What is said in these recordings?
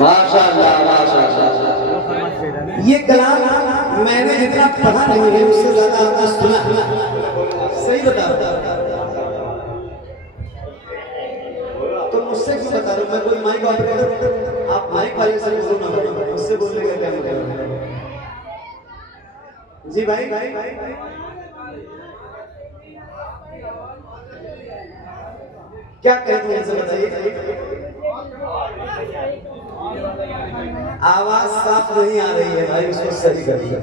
माशाअल्लाह माशाअल्लाह। ये कलाम मैंने जितना पढ़ा नहीं है उससे ज्यादा आपने सुना। सही बता तो मुझसे क्यों बता रहे हो? मैं कोई माइक ऑपरेटर, आप माइक वाले से सुनना, उससे बोलने का क्या मतलब? जी भाई क्या कहते हैं बताइए। आवाज साफ नहीं आ रही है भाई, उसको सही करिए।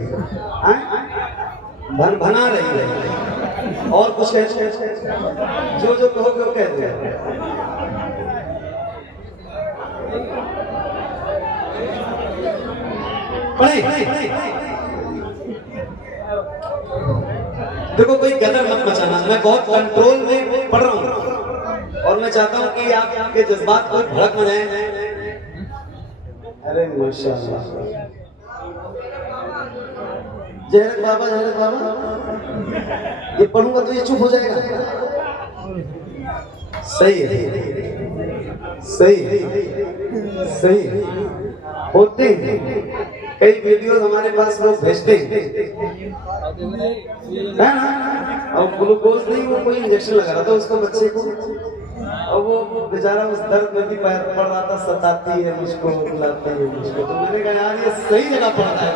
भना रही है और कुछ कहते जो कहोगे वो कहते हैं। देखो कोई गदर मत मचाना, मैं बहुत कंट्रोल में पढ़ रहा हूँ और मैं चाहता हूँ कि आपके जज्बात को भड़क न जाए। अरे माशाअल्लाह, जहरत बाबा ये पढ़ूंगा तो ये चुप हो जाएगा। सही है, सही सही होते हैं। कई वीडियो हमारे पास लोग भेजते हैं ना, और ग्लूकोज नहीं, वो कोई इंजेक्शन लगा रहा था उसको बच्चे को, और वो बेचारा उस दर्द में भी पैर पड़ रहा था, सताती है मुझको, बुलाती है मुझको। तो मैंने कहा यार ये सही जगह पड़ता है।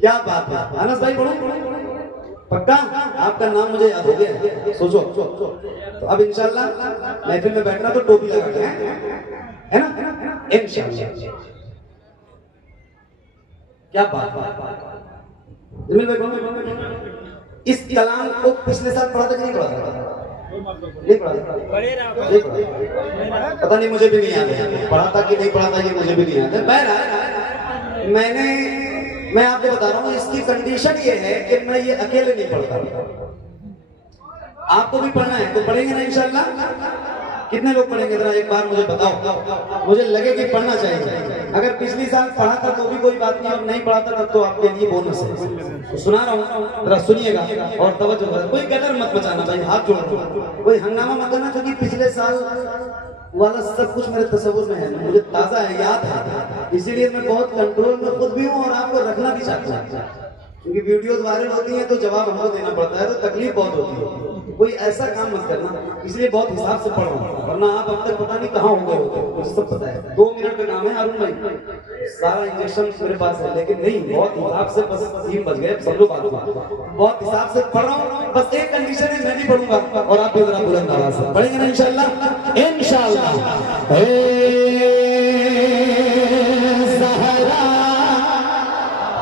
क्या बात है अनस भाई, बोलो पक्का आपका नाम मुझे याद हो गया। सोचो तो अब इंशाल्लाह महफिल में बैठना तो टोपी लगा के है ना, इंशाल्लाह। क्या बात। इस कलाम को पिछले साल पढ़ा था कि नहीं पढ़ा था? नहीं पढ़ा था, पता नहीं, मुझे भी नहीं याद है पढ़ा था कि नहीं पढ़ा था, ये मुझे भी नहीं याद है। मैं आपको बता रहा हूँ, इसकी कंडीशन ये है कि मैं ये अकेले नहीं पढ़ता। आपको भी पढ़ना है तो पढ़ेंगे ना इंशाल्लाह। कितने लोग पढ़ेंगे जरा एक बार मुझे बताओ, मुझे लगे कि पढ़ना चाहिए। अगर पिछली साल पढ़ा था तो भी कोई बात नहीं, और नहीं पढ़ा था तब तो आपके लिए बोनस है। तो सुना रहा हूँ, जरा सुनिएगा और तवज्जो। कोई गदर मत बचाना भाई, हाथ जोड़, कोई हंगामा मत करना, क्योंकि पिछले साल वाला सब कुछ मेरे तस्वुर में है, मुझे ताजा है, याद है, इसीलिए मैं बहुत कंट्रोल में खुद भी हूँ और आपको रखना भी चाहता हूँ। क्योंकि वीडियोस वायरल होती हैं तो जवाब हमको देना पड़ता है, तो तकलीफ बहुत होती है। कोई ऐसा काम मत करना, इसलिए बहुत हिसाब से पढ़ रहा हूँ, वरना आप अब तक पता नहीं कहाँ हो गए होते, मुझे सब पता है। 2 मिनट का काम है अरुण भाई, सारा इंजेक्शन मेरे पास है, लेकिन नहीं, बहुत हिसाब से, बस 3 बज गए, सब लोग बहुत हिसाब से पढ़ रहा हूँ। बस एक कंडीशन है, मैं नहीं पढ़ूंगा और आप भी जरा बुलंद आवाज से पढ़ेंगे ना इंशाल्लाह। इंशाल्लाह ज़हरा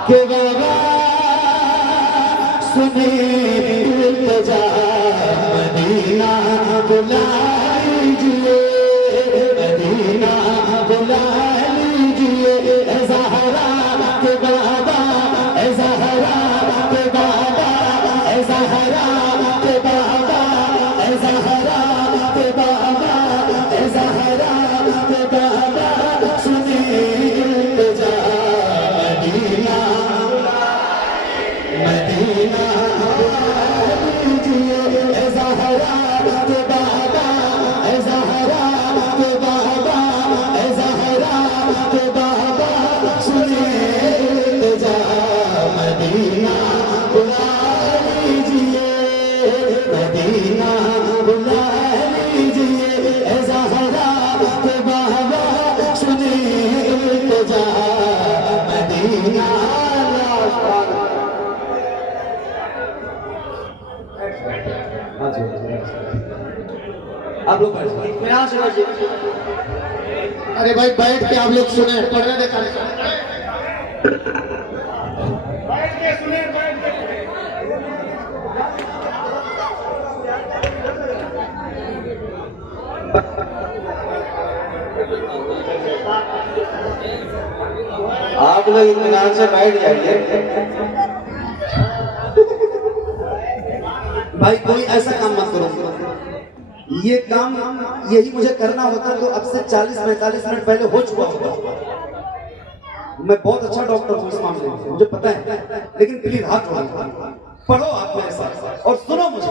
के बाबा सुने इल्तिजा, मदीना बुला लीजिए, मदीना बुला लीजिए। ज़हरा के बाबा, ज़हरा के बाबा, ज़हरा के बाबा, ज़हरा के बाबा, ज़हरा के बाबा सुने इल्तिजा, मदीना मदीना लीजिए। ज़हरा के बाबा, ज़हरा के बाबा, ज़हरा के बाबा सुने इल्तिजा, मदीना बुला लीजिए, मदीना बुला लीजिए। ज़हरा के बाबा सुने इल्तिजा, मदीना। आप लोग अरे भाई बैठ के आप लोग सुने, पढ़ने देखा बैठ के सुने, बैठ के। आप लोग इत्मीनान से बैठ जाइए भाई, कोई ऐसा काम मत करो। ये काम यही मुझे करना होता तो अब से 40-45 मिनट पहले हो चुका होता। मैं बहुत अच्छा डॉक्टर हूँ इस मामले में, मुझे पता है, लेकिन प्लीज हाथ जोड़ो, पढ़ो आप मेरे साथ और सुनो मुझे।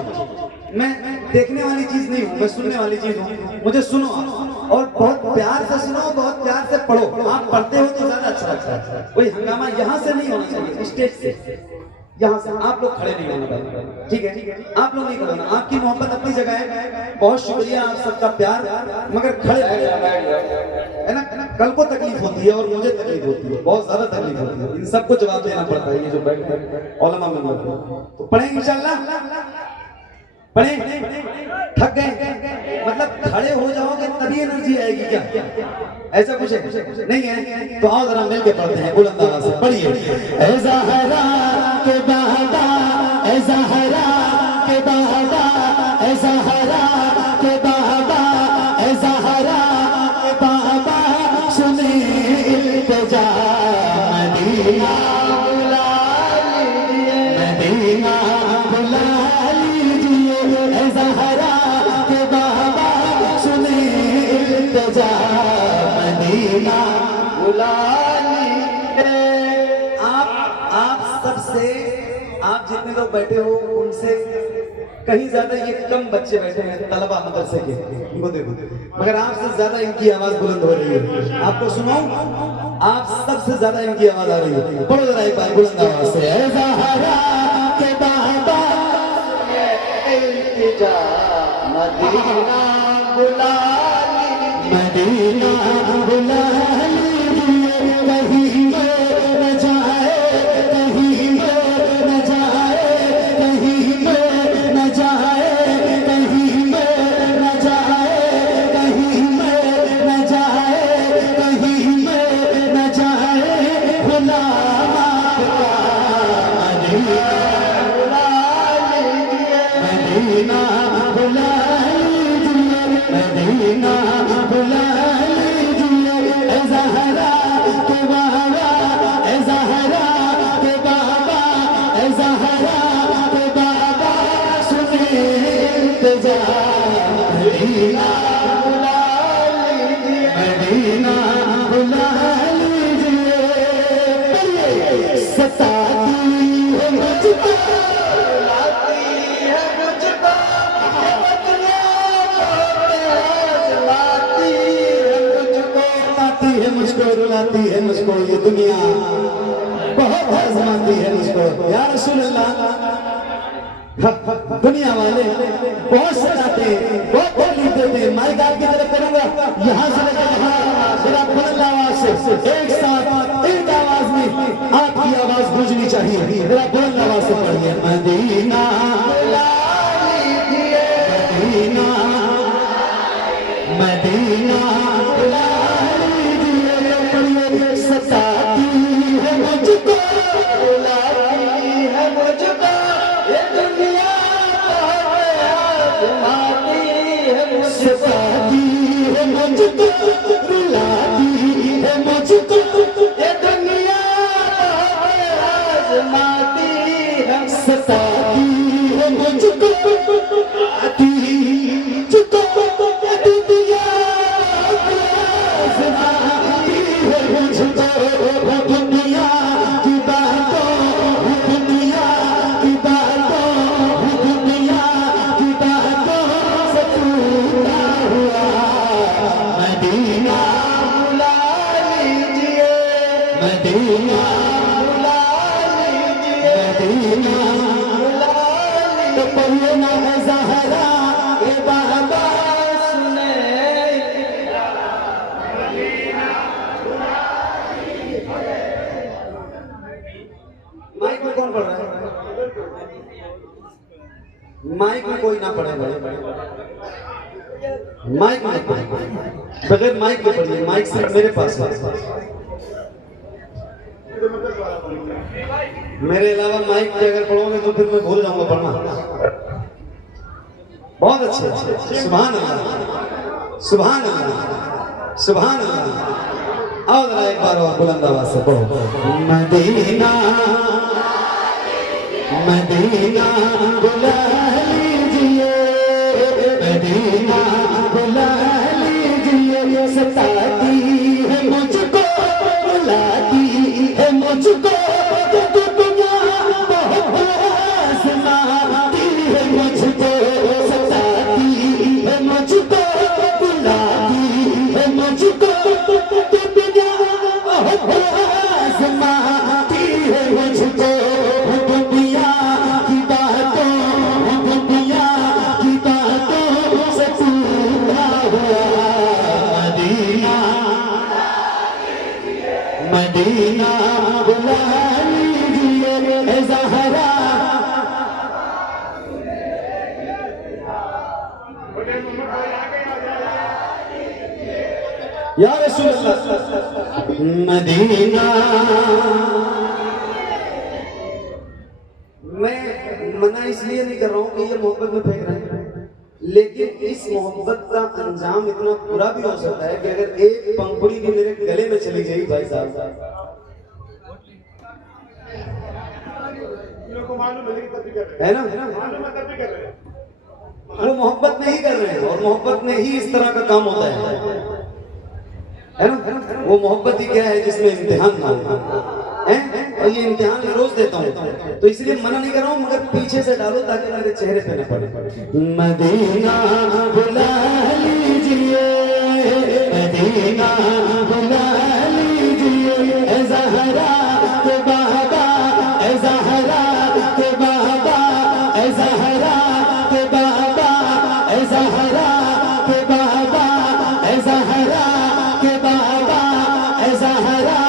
मैं देखने वाली चीज नहीं हूँ, मैं सुनने वाली चीज हूँ, मुझे सुनो आप और बहुत प्यार से सुनो, बहुत प्यार से पढ़ो। आप पढ़ते हो तो ज्यादा अच्छा लगता है। कोई हंगामा यहाँ से नहीं होना चाहिए, स्टेज से, यहाँ से। आप लोग खड़े नहीं होना, ठीक है? आप लोग नहीं खड़े होना, आपकी मोहब्बत अपनी जगह है, बहुत शुक्रिया आप सबका प्यार, मगर खड़े है ना? कल को तकलीफ होती है और मुझे तकलीफ होती है, बहुत ज्यादा तकलीफ होती है, इन सबको जवाब देना पड़ता है। ये जो बैठ है औलमा में तो पढ़ेंगे इंशाल्लाह, पढ़े? थक गए मतलब खड़े हो जाओगे तभी एनर्जी आएगी क्या? ऐसा कुछ है नहीं है? तो आओ जरा मिल के पढ़ते हैं बुलंद आवाज से, पढ़िए। ऐ ज़हरा के बाबा, ऐ ज़हरा के बाबा, ऐ ज़हरा के बाबा, ऐ ज़हरा के बाबा, सुने इल्तिजा मदीना बुला लीजिए, मदीना बुला लीजिए, ऐ ज़हरा के बाबा, सुने इल्तिजा मदीना बुला लीजिए। आप सबसे, आप जितने लोग बैठे हो उनसे कहीं ज्यादा ये कम बच्चे बैठे हैं तलबा मदरसे के, इनको देखो, मगर आपसे ज्यादा इनकी आवाज बुलंद हो रही है। आपको सुनाऊं? आप सबसे ज्यादा इनकी आवाज आ रही है। पढ़ो जरा एक बार बुलंद आवाज से। ऐ ज़हरा के बाबा, इल्तिजा मदीना बुला लीजिए, मदीना बुला लीजिए, कहीं न जाए, कहीं न जाए, कहीं न जाए, कहीं न जाए, कहीं न जाए, कहीं न जाए, गुलाम मदीना बुला लीजिए, मदीना बुला लीजिए, ऐ ज़हरा के बाबा, ऐ ज़हरा के बाबा, ऐ ज़हरा के बाबा, सुने इल्तिजा मदीना बुला लीजिए, मदीना बुला लीजिए। सताती है मुझको, रुलाती है मुझको, सताती है मुझको, रुलाती है मुझको, ये दुनिया बहुत आजमाती है मुझको। या रसूल अल्लाह, दुनिया वाले बहुत सताते हैं, बहुत तकलीफ देते हैं। माइक आपकी तरफ करूंगा, यहाँ से लेकर यहाँ, जरा बुलंद आवाज से एक साथ एक आवाज में आपकी आवाज गूंजनी चाहिए। जरा बुलंद आवाज से पढ़िए। मदीना बुला लीजिए, मदीना, मदीना बुला लीजिए, पढ़िए। सताती है मुझको, रुलाती है मुझको, ये दुनिया आजमाती है मुझको, सताती है मुझको, रुलाती है मुझको, ये दुनिया आजमाती है, सताती है मुझको, आती मुझको, ये दुनिया आजमाती है मुझको। दुनिया की बातों, दुनिया की बातों, दुनिया की बातों से टूटा हुआ मदीना बुला लीजिए, मदीना बुला लीजिए, मदीना बुला लीजिए। तो पढ़िए ना ऐ ज़हरा के बाबा, सुने माइक में कौन पढ़ रहा है? माइक में कोई ना पढ़े भाई, माइक में बगैर माइक के पढ़िए, माइक सिर्फ मेरे पास है। मेरे अलावा माइक पे अगर पढ़ोगे तो फिर मैं भूल जाऊंगा पढ़ना। बहुत अच्छे, सुभान अल्लाह, सुभान अल्लाह, सुभान अल्लाह। आओ जरा एक बार और बुलंद आवाज से पढ़ो। मदीना, मदीना बुला लीजिए, मदीना बुला लीजिए, सताती है मुझको, रुलाती ए ज़हरा या रसूल अल्लाह मदीना। मैं मना इसलिए नहीं कर रहा हूँ कि ये मोहब्बत में फेंक रहे हैं, लेकिन इस मोहब्बत का अंजाम इतना बुरा भी हो सकता है कि अगर एक पंखुड़ी भी मेरे गले में चली जाएगी भाई साहब, है ना, वो मोहब्बत नहीं कर रहे हैं, और मोहब्बत में ही इस तरह का काम होता है ना। वो मोहब्बत ही क्या है जिसमें इम्तिहान ना हो, हैं? और ये इम्तिहान रोज देता हूँ, तो इसलिए मना नहीं कर रहा हूँ, मगर पीछे से डालो ताकि मेरे चेहरे पे न पड़े। मदीना बुला लीजिए, मदीना बुला लीजिए, ए ज़हरा के बाबा, ए ज़हरा के बाबा, ए ज़हरा के बाबा, ए ज़हरा के बाबा, ए ज़हरा के बाबा, ए ज़हरा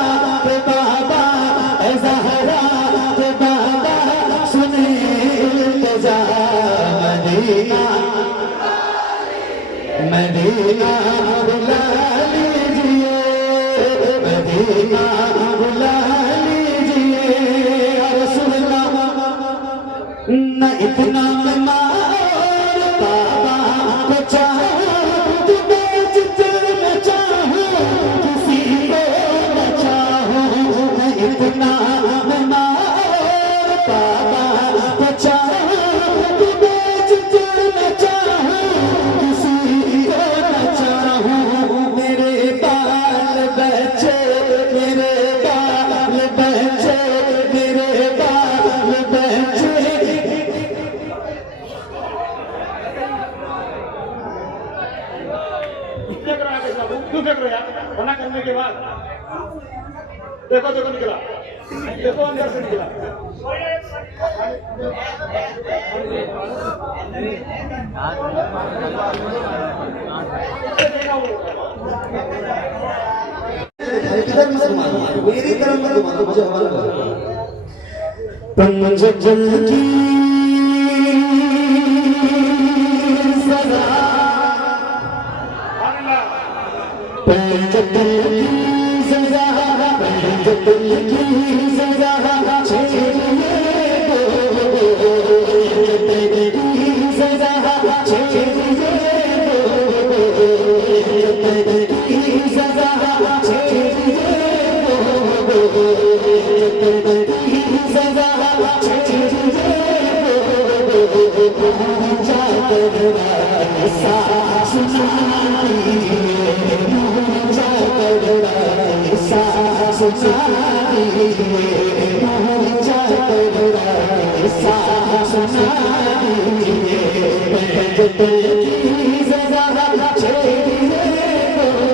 के बाबा, ए ज़हरा के बाबा, सुने इल्तिजा मदीना, मदीना बुला लीजिए, मदीना बुला लीजिए। या रसूल अल्लाह न इतना मैं मार बाबा को चाहूं, तुम्हें जितना चाहूं किसी को न चाहूं, न इतना मैं मार बाबा को चाहूं, तुम्हें जितना चाहूं किसी को न चाहूं। मेरे बाल बच्चे, मेरे बाल बच्चे, मेरे बाल बच्चे। क्यों फेंक रहे हो यार? मना करने के बाद देखो देखो निकला, देखो अंदर से निकला। किधर मुसलमान मेरी तरफ मत घुमा, मुझे हवाला करो। पंजजल की सदा, पंजजल की सदा, पंजजल की सदा, छेड़िए गो, तेरी सदा, छेड़िए गो, तेरी सदा, छेड़िए गो, तेरी सदा, छेड़िए गो, जाकर सा सुनाइए, जाकर सा सुनाइए, जाकर सा सुनाइए, तेरी सदा, छेड़िए गो,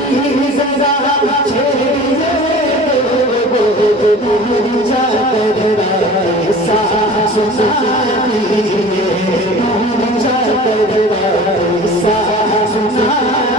तेरी सदा, छेड़िए गो, जाकर सा सुनाइए, जाकर सा सुनाइए।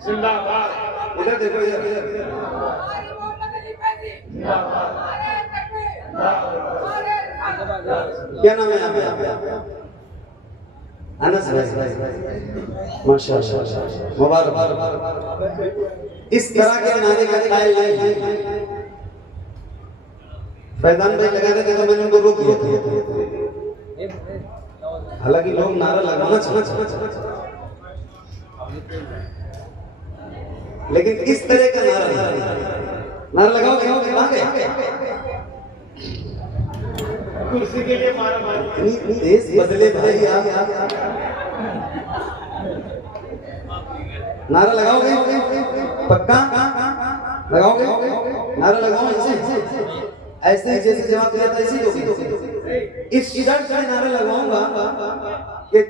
जिंदाबाद। इधर देखो, इधर इधर क्या नाम है आपका? अनस भाई, माशाअल्लाह, मुबारक। इस तरह के नारे का कायल नहीं। फैजान भाई लगा रहे थे तो मैंने उनको रोक दिया। हालांकि लोग नारा लगाना चाहते, लेकिन इस तरह का नारा लगाओगे। कुर्सी के लिए मारा मारी। देश बदले भाई आप नारा लगाओगे पक्का लगाओगे? नारा लगाओ ऐसे ही जैसे जवाब दिया था ऐसे ही होगी। इस शर्त में नारा लगाऊंगा कि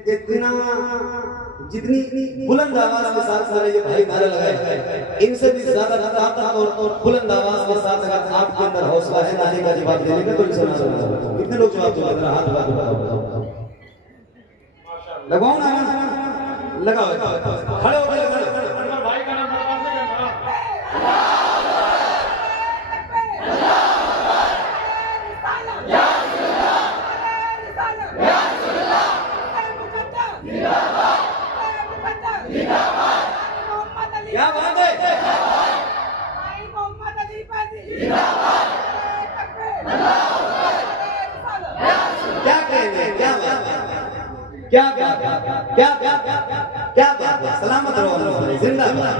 जितनी बुलंद आवाज के साथ सारे ये भाई नारा लगाए, इनसे भी ज्यादा ताकत और बुलंद आवाज के साथ अगर आपके अंदर हौसला है नारे का जवाब देने का तो इनसे नारा लगाओ। कितने लोग जवाब देंगे? हाथ लगाओ। लगाओ ना, लगाओ खड़े हो गए। भाई का नाम बर्बाद नहीं करना। क्या बात है? क्या कहेंगे? क्या बात है? क्या बात है? क्या बात है? सलामत रहो, जिंदाबाद।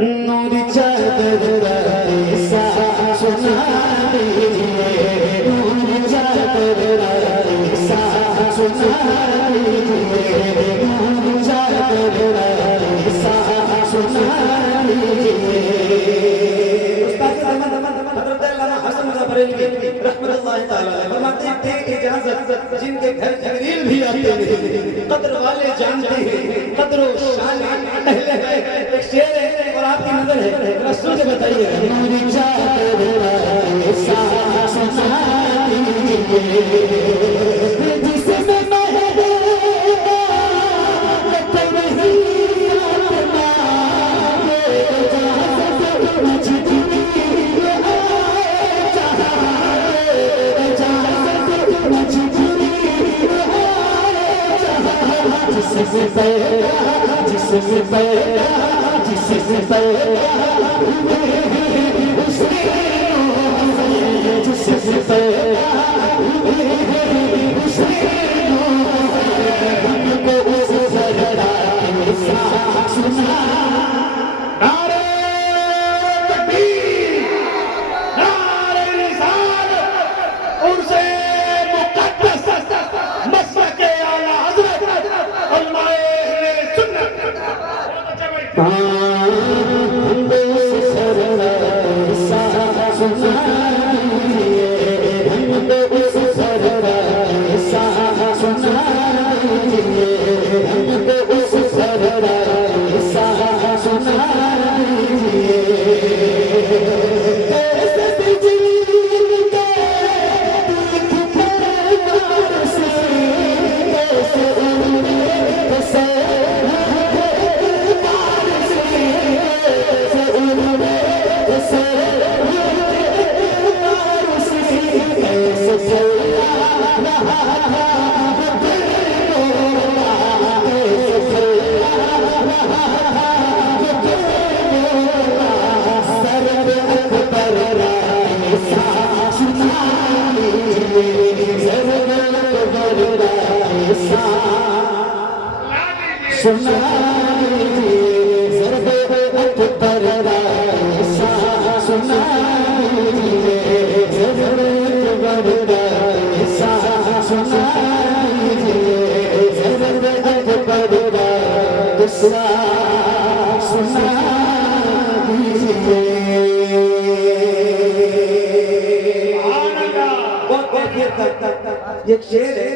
नूरी चादर ऐसा सुना दीजिए, नूरी चादर ऐसा सुना दीजिए, नूरी चादर ऐसा सुना दीजिए। फरमाते थे इजाजत जिनके घर जिब्रील भी आते हैं, कद्र वाले जानते हैं कद्र व शान अहले है। एक शेर है और आपकी नजर है, रसूल से बताइए। नूरी चादर ऐसा सुना दीजिए, जिसमें ये शेर है।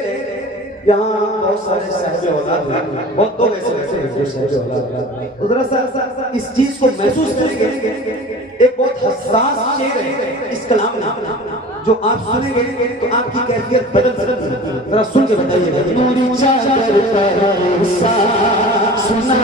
यहाँ बहुत सारे साहिब औलाद हैं, बहुत लोग ऐसे हैं जो साहिब औलाद हैं। तो जरा सा इस चीज को महसूस करेंगे। एक बहुत हसास शेर है इस कलाम में, जो आप सुनेंगे तो आपकी कैफियत बदल सकती है। जरा सुन के बताइएगा। नूरी चादर ऐसा सुना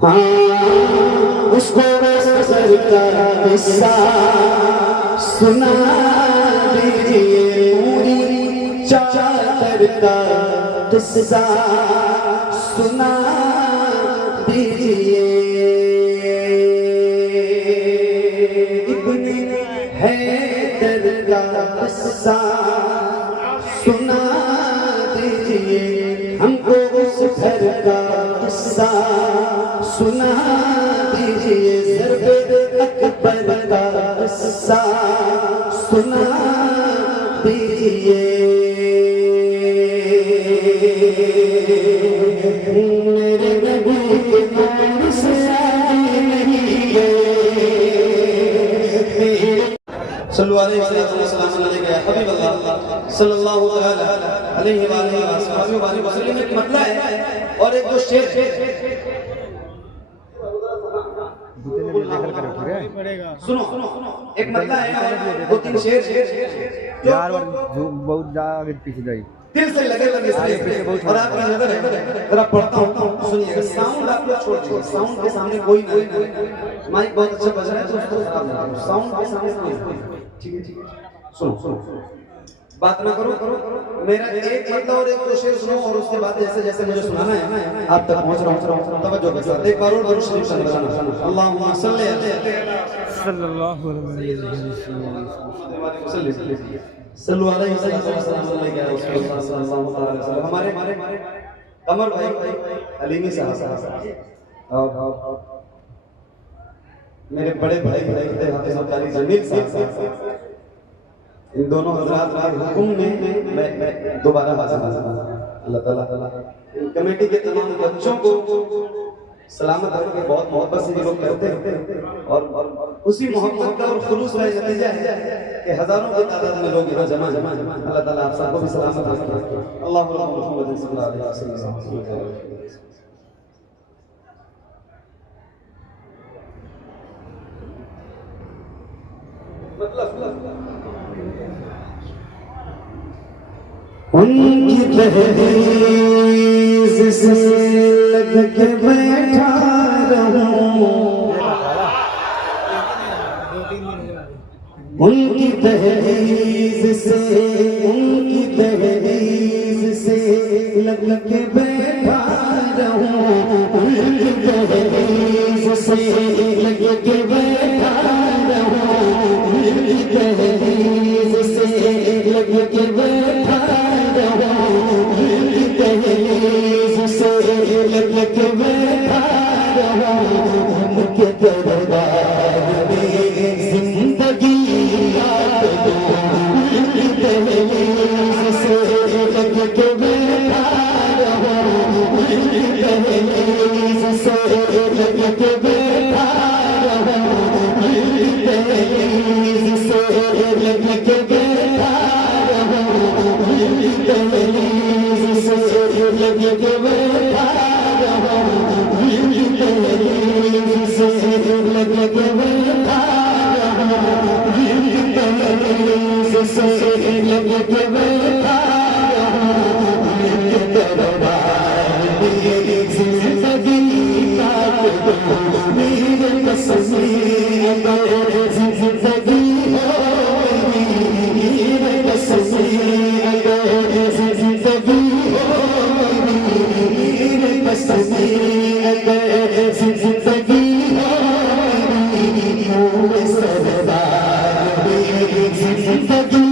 हाँ उसको सर का किस्सा सुना दीजिए पूरी चादर का किस्सा सुना दीजिए इब्ने हैदर का किस्सा सुना दीजिए हमको उस घर का किस्सा सुना दीजिए ज़र्बे अकबर का किस्सा सुना दीजिए मेरे नबी के नाम से आए नहीं सल्लल्लाहु अलैहि वसल्लम एक मतला है और एक जो शेर सुनो एक मतला है दो तीन शेर यार बहुत आगे पीछे जाइए दिल से लगे और आपकी नजर है जरा पढ़ता हूँ सुनिएगा साउंड आप लोग छोड़ दीजिए साउंड के सामने कोई नहीं माइक बहुत अच्छा बज रहा है तो साउंड के सामने कोई ठीक है सुनो बात ना करो मेरा एक मतलब और एक दो शेर सुनो और उसके बाद जैसे जैसे मुझे सुनाना है आप तक पहुंच रहा हूं तवज्जो के साथ एक बार और दरूद शरीफ सुनाना अल्लाहुम्मा सल्ली सल्लल्लाहु अलैहि वसल्लम सल्लल्लाहु अलैहि वसल्लम हमारे कमर भाई अलीमी साहब और मेरे बड़े भाई थे हाफिज अब्बाली जमील साहब इन दोनों हजरात के हुक्म में मैं दोबारा हाजिर अल्लाह ताला कमेटी के तमाम बच्चों को सलामत रखे बहुत मोहब्बत से ये लोग करते हैं और उसी मोहब्बत का और खुलूस का नतीजा है कि हजारों की तादाद में लोग इधर जमा अल्लाह ताला आप सबको भी सलामत रखे अल्लाहु मुहम्मद सल्लल्लाहु अलैहि वसल्लम उनकी दहलीज से लग के बैठा रहूं उनकी दहलीज से लग के बैठा रहूं उनकी दहलीज से लग के बैठा रहूं उनकी दहलीज से लग के बैठा के बैठा उनके दरबार में जिंदगी याद दो उनकी दहलीज से लग के बैठा उनकी दहलीज से लग के बैठा उनकी दहलीज से लग के बैठा उनकी दहलीज से लग के बैठा जिंदगी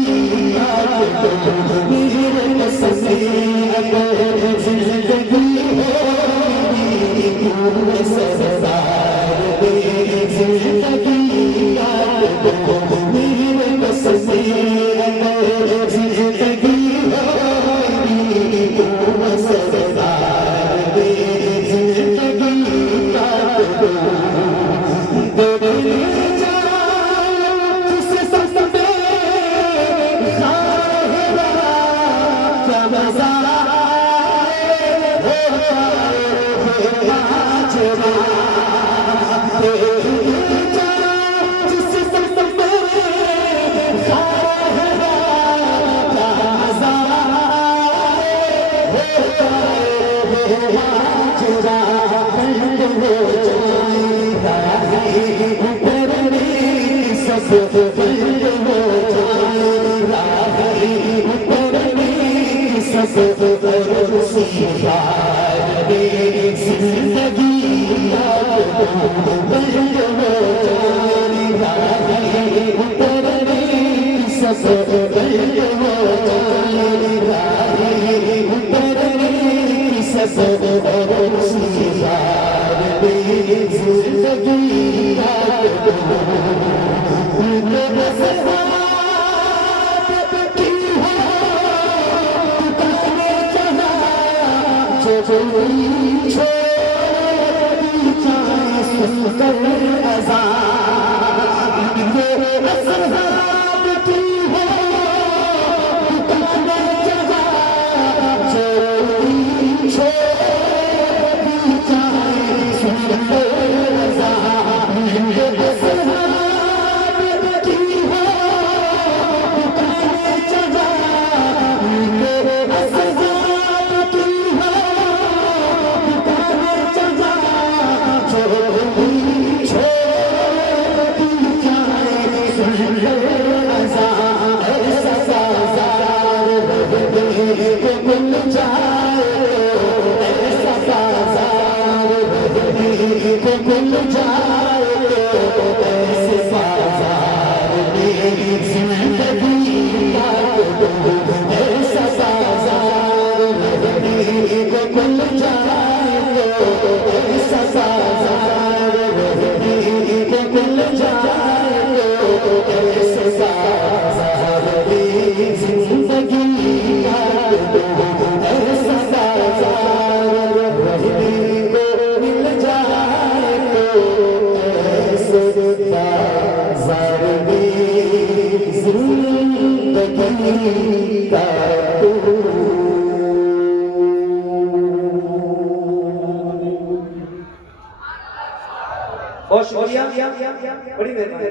बहुत शुक्रिया, बड़ी मेहरबानी।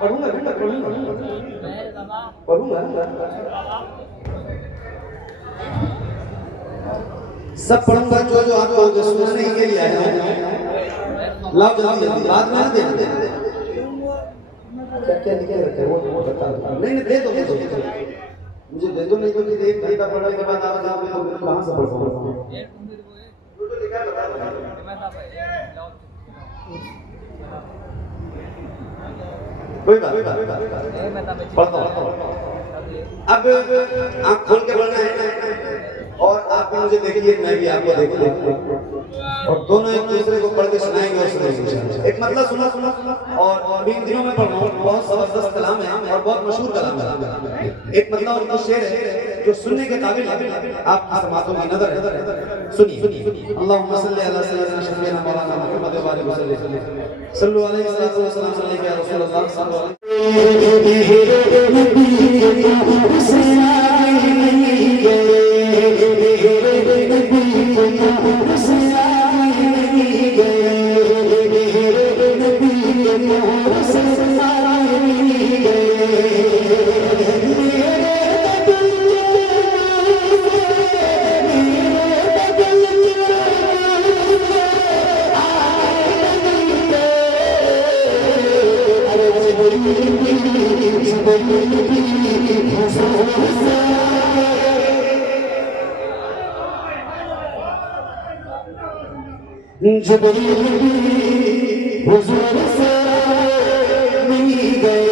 पढ़ूंगा सब पढ़ूंगा जो आप कहोगे, सुनने के लिए आया हूं। लाओ जल्दी जल्दी, बाद में दे दे। क्या क्या लिखे रखे वो बता दो। नहीं दे दो मुझे दे दो, नहीं तो फिर एक घंटा पढ़ने के बाद आप जाओगे तो मैं कहां से पढ़ पाऊंगा। तो लिखा बता दो। कोई बात पढ़ता हूं। अब आँख खोल के पढ़ना है और आप भी मुझे देखिए, मैं भी आपको देखूं और दोनों एक दूसरे को पढ़ के सुनाएंगे और सुनाएंगे। एक मतलब सुना और अभी इन दिनों में पढ़ रहा हूँ, बहुत जबरदस्त कलाम है और बहुत मशहूर कलाम है। एक मतलब और कुछ शेर है जो सुनने के काबिल है, आपकी समातों की नजर है। सुनिए। अल्लाहुम्मा सल्ली अला सय्यिदना शफीना मौलाना मुहम्मद व आलिहि वसल्लम सल्लल्लाहु अलैहि वसल्लम या रसूलल्लाह सल्लल्लाहु हुजूर से मिल गए,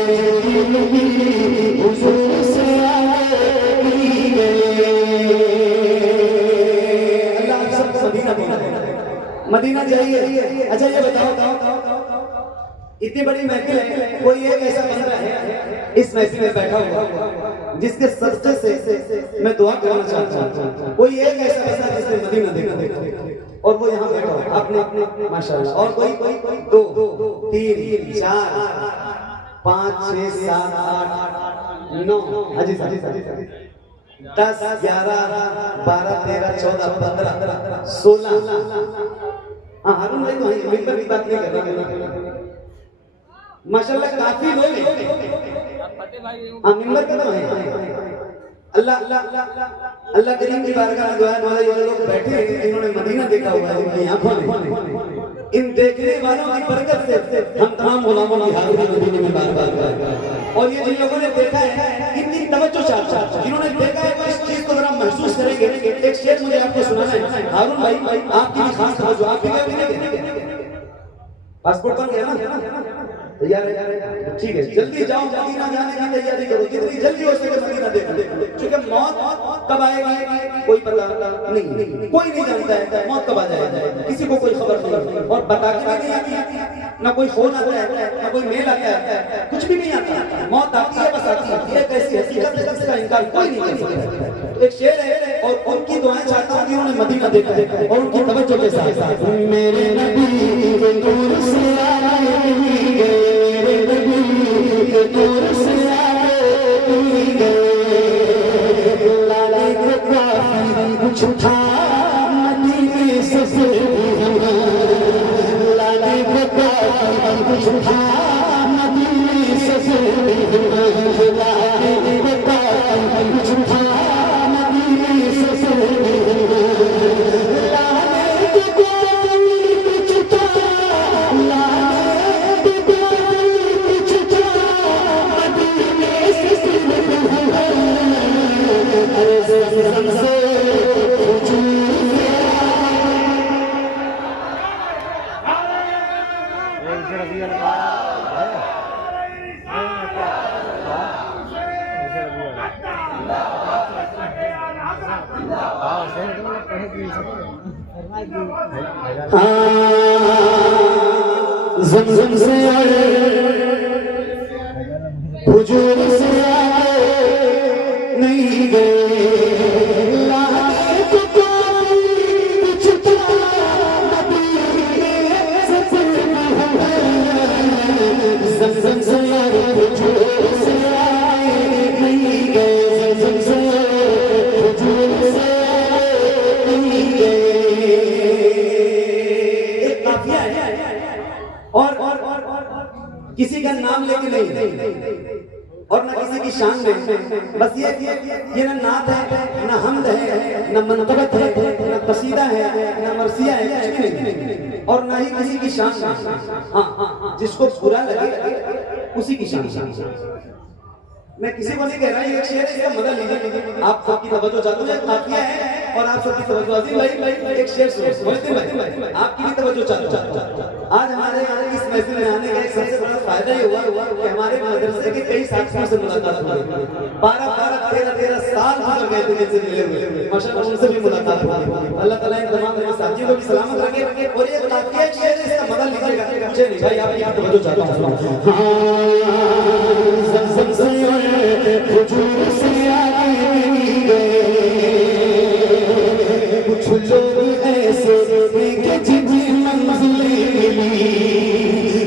हुजूर से मिल गए। अल्लाह आप सबको मदीना जाइए। अच्छा ये बताओ, इतनी बड़ी महफिल है, कोई एक ऐसा बंदा है इस महफिल में बैठा हुआ जिसके सजदे से मैं दुआ करना चाहता हूँ? कोई एक ऐसा बंदा जिसने मदीना देखा और वो यहाँ बैठा हो, आपने माशाल्लाह। और कोई 2 3 4 5 6 7 8 9 हाजी 10, 11, 12, 13, 14, 15, 16। हाँ हारून भाई तो मिलकर की बात नहीं कर रहे माशाल्लाह काफी लोग हैं। हाँ मिंबर का तो है। अल्लाह अल्लाह करीम की बारगाह में दुआ वाले ये लोग बैठे हैं जिन्होंने मदीना देखा हुआ है उनकी आंखों में। इन देखने वालों की बरकत से हम तमाम गुलामों की हाजिरी मदीने में बार-बार करते हैं। और ये जिन लोगों ने देखा है कितनी तवज्जो चाहता है, जिन्होंने देखा है वो इस चीज को जरा महसूस करेंगे। एक शेर मुझे आपको सुनाना है हारून भाई, आपकी भी खास तवज्जो। आप भी पासपोर्ट बन गया ना, तैयार है? ठीक है, जल्दी जाओ, मदीना जाने की तैयारी करो, जितनी जल्दी हो सके मदीना देखो। क्योंकि मौत कब आएगी कोई पता नहीं, कोई नहीं जानता है मौत कब आ जाएगी, किसी को कोई खबर नहीं, और बता के भी नहीं आती, ना कोई फोन आता है, ना कोई मेल आता है, कुछ भी नहीं आता। मौत आती है, बस आती है। ये कैसी हकीकत है जिसका इनकार कोई नहीं कर सकता। तो एक शेर है और उनकी दुआएं चाहता हूं कि उन्होंने मदीना देखा और उनकी तवज्जो के साथ मेरे नबी के नूर से आएंगे, नूर से आएंगे, लाले के काफिर कुछ था मदीने से, लाले के काफिर कुछ था मदीने से, लाले के काफिर कुछ था मदीने से, लाले के काफिर कुछ था, लाले के ज़मज़म से आए, हुजूर से आए नहीं गए, लाले को कुछ था मदीने से, ज़मज़म से आए, हुजूर से आए नहीं गए, ज़मज़म से आए, हुजूर से आए नहीं गए। एक काफिया है और किसी का नाम लेके नहीं और न किसी की शान में, बस ये न नात है, न हमद है, न मनक़बत है, न कसीदा है, न मरसिया है, कुछ भी नहीं, और न ही किसी की शान। हाँ जिसको बुरा लगे उसी की शान। मैं किसी को नहीं कह रहा, ये शेर इसका मजा लीजिए, आप सबकी तवज्जो चाहता हूं, काफिया है और आप सबकी तवज्जो। अजीम भाई एक शेर बोलते भाई आपकी भी तवज्जो चाहता हूं। आज हमारे इस महफिल में आने का एक सबसे बड़ा फायदा ये हुआ कि हमारे मदरसे के कई साथियों से मुलाकात हुई। 12, 13 साल गुजर गए थे जिनसे मिले हुए, माशाअल्लाह उनसे भी मुलाकात हुई। अल्लाह ताला इन तमाम मेरे साथियों को भी सलामत रखे। और ये काफिया शेर इसका मजा लीजिएगा, मुझे नहीं भाई आपकी तवज्जो चाहता हूं। ज़मज़म से हुजूर से आएंगे, कुछ लोग ऐसे कि जिन्हें मंजिलें मिली,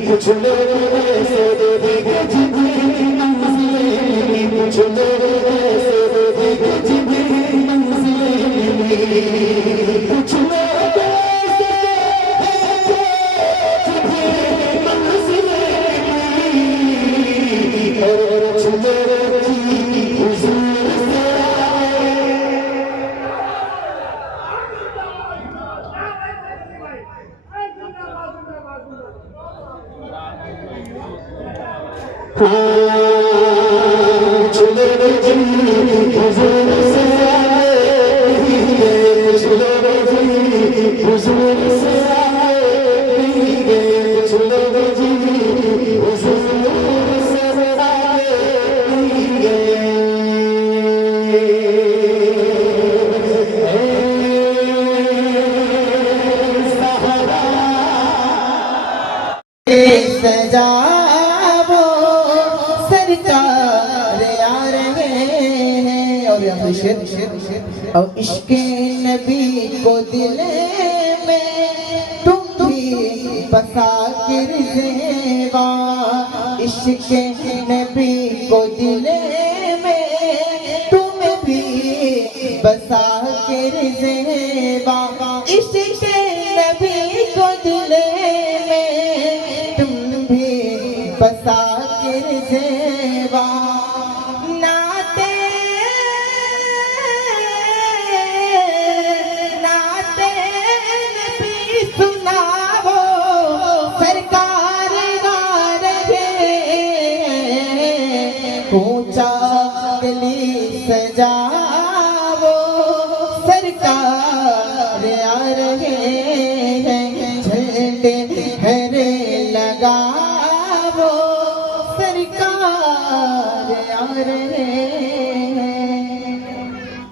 कुछ लोग ऐसे कि जिन्हें मंजिलें मिली, कुछ लोग ऐसे कि जिन्हें मंजिलें मिली, कुछ लोग ऐसे जिन्हें मंजिलें मिली, और कुछ लोग सजावो सरकार आ रहे हैं। और यहाँ शेर और इश्क़ नबी को दिल में तुम भी बसा कर ज़ेबा, इश्क़ नबी को दिल में तुम भी बसा कर ज़ेबा इश्क़ नबी को दिल में तुम भी बसा कर ज़ेबा नाते नाते नबी सुनाओ सरकार गा रहे ऊंचा गली सजाओ सरकार आ रहे हैं झंडे हरे लगाओ सरकार आ रहे